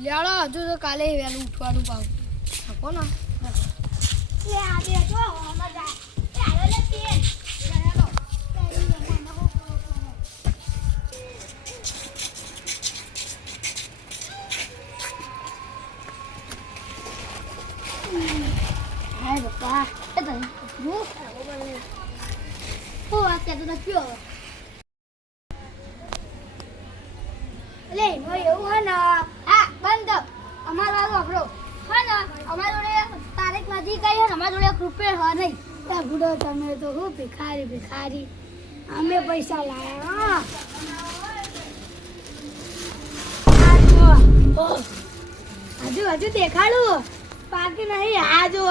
લેડો હજુ તો કાલે વહેલું ઉઠવાનું પાવ શકો ને લે આજે જો મજા એ હાલો લે પેન લેડો હાય બાપા એ તો હું વાત કરતો તો કયો લે નો એવું હે ને હા બંધ અમાર વાળો આપણો હા ને અમાર જોડે તારીખ નજીક આવી હે અમાર જોડે ₹1 હોય નહીં ત્યાં ગુડો તમે તો હું ભિખારી અમે પૈસા લાયા હજુ દેખાડું બાકી નહીં આ જો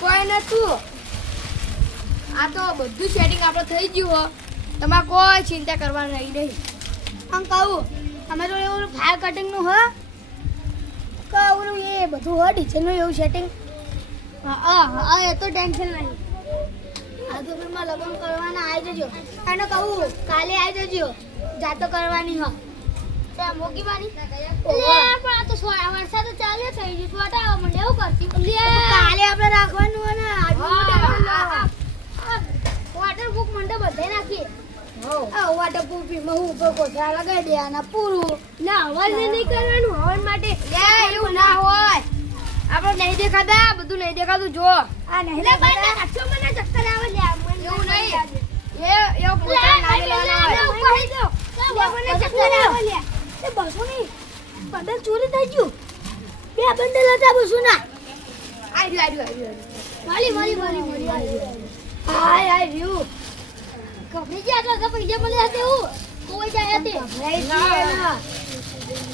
કોઈ નતું આ તો બધું સેટિંગ આપણે થઈ ગયું હો તમારે કોઈ ચિંતા કરવાની નહીં આમ કહું અમારે જોડે એવું ફાયર કટિંગનું હ કહું એ બધું હ ડીઝલનું એવું સેટિંગ હા એ તો ટેન્શન નહીં આ તો ફિલ્મમાં લગ્ન કરવાના આવી જજો અને કહું કાલે આવી જજો જાતો કરવાની હ મોગી મારી પણ આ તો વરસાદ તો ચાલે થઈ ગયું છોટા આવવા માંડે એવું કરતી કાલે આપણે રાખવાનું હે ને વોટરપ્રૂફ મંડે બધે નાખીએ વોટરપ્રૂફ માં હું ઉપર કોથળા લગાડી દેવાના પૂરું ના અવાજ નહીં કરવાનું હવન માટે એવું ના હોય આપણે નહીં દેખાતા બધું નહીં દેખાતું જો આ નહીં દેખાતા અચ્છો મને ચક્કર આવે લે એવું નહીં એ પોતા નાખી લેવાનો ઉપર હી દો મને ચક્કર આવે લે એ બસો ની બંડલ ચોરી થઈ ગયું બે બંડલ હતા બસો ના આઈ મારી હાય રહ્યું કપડી જે આટલા પૈસા મળ્યા હતા એવું કોઈ જાય હતી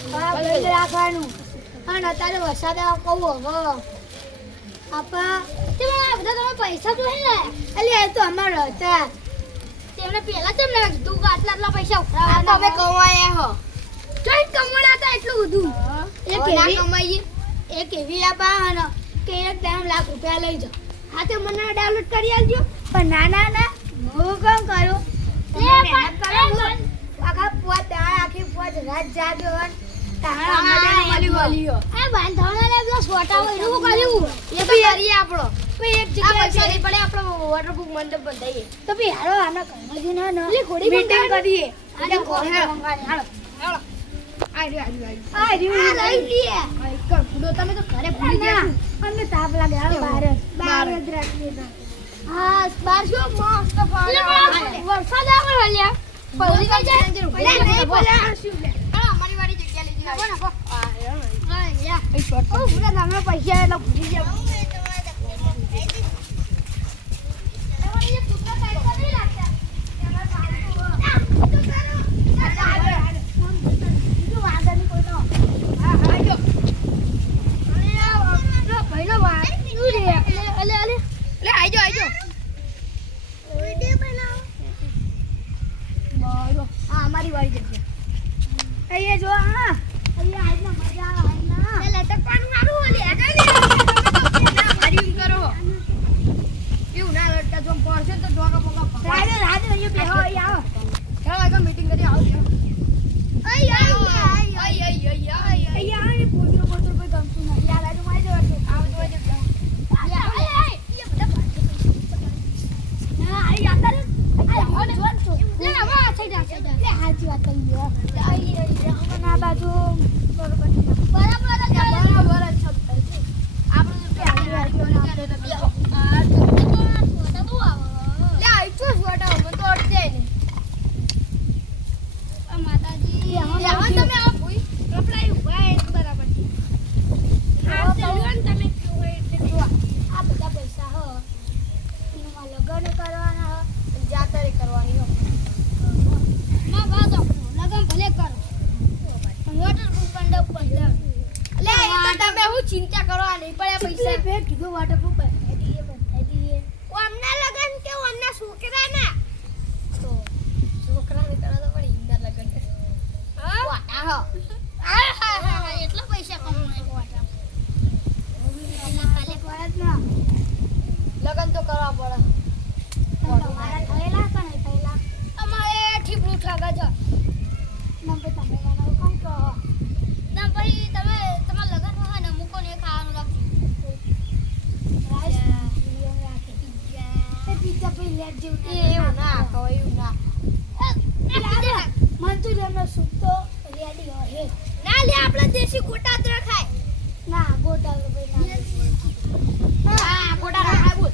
બંધ રાખવાનું અને અત્યારે વરસાદ આવે કહું હવે આપા તે બધા તમે પૈસા તો હે એટલે એ તો અમારો હતા તેમને પહેલા જ એમને કીધું કે આટલા પૈસા ઉઘરાવવાના તમે કમાયા હો કઈ કમાણા હતા એટલું બધું એક એવી આપા કે 1 લાખ રૂપિયા લઈ જાઓ હા તો મને ડાઉનલોડ કરી આલજો પણ ના હું કામ કરું આખા પોત દાળ આખી પોત રાત જાગ્યો હન એક જગ્યાએ પડે આપણો વોટરપ્રૂફ મંડપ બંધાઈએ તો ભી હાલો આના ઘરમાંથી ના મીટિંગ કરીએ તમે તો ઘરે ભૂલી ગયા અમને તાપ લાગે હાલો બહાર જ રાખીએ હા બહાર શું મસ્ત વરસાદ આવે હલ્યા પલળી કઈ જાય નહીં હાલો અમારી વાળી જગ્યા લીધી પૈસા એટલે ભૂલી ગયા અમારી વાળી જગ્યા અહીંયા જો હા અહીંયા આજના મજા આવે ના લે લટકવાનું મારું ઓલી હરી કરો એવું ના લટકા જો પડશે તો ડોકા પોકા રાજો અહીંયા બેહો અહીંયા આવો ચાલો આગળ મીટિંગ કરી આવજો અહીંયા આ પોતરો કોઈ ગમતું નથી યાર આજુ મારી જવા આવો તો આજે ના બાજુ બરોબર ચિંતા કરો નહીં પડે પૈસા બે કીધું વોટરપ્રૂફ બંધાઈ દઈએ અમને લગન કે અમને છોકરા ના તો છોકરા ને કરો તો પણ ઇન્દર લગન એટલા પૈસા કમાય કાલે જેવું એવું ના કહો એવું ના મંચુરિયનનો સૂપ તો રેડી હોય ના લે આપણે દેશી ગોટા જ રખાય ના ગોટા તો ભાઈ ના હા ગોટા રખાય બોલ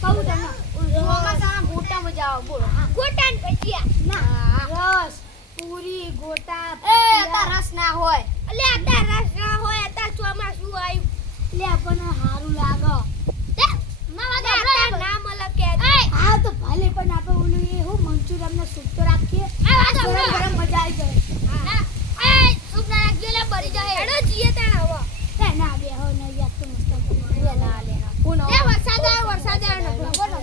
કહું તને ચોમાસામાં ગોટા મજા આવે બોલો ગોટા ને ભજીયા ના રસ પૂરી ગોટા એ તાર રસ ના હોય અલે તાર રસ ના હોય તાર ચોમાસું આવ્યું લે પણ હારું લાગે ના મળે કે હા તો ભલે પણ આપણે ઓલું એ હું મંચુરિયનનો સૂપ તો રાખીએ ગરમ ગરમ મજા આવી જાય સૂપ ના રાખજે લે બરી જાય હેડો જીએ તાણ હવે ના બે હો ને યાદ તો મસ્ત લે ના લે ના વરસાદ આવ્યો નકલો બોલો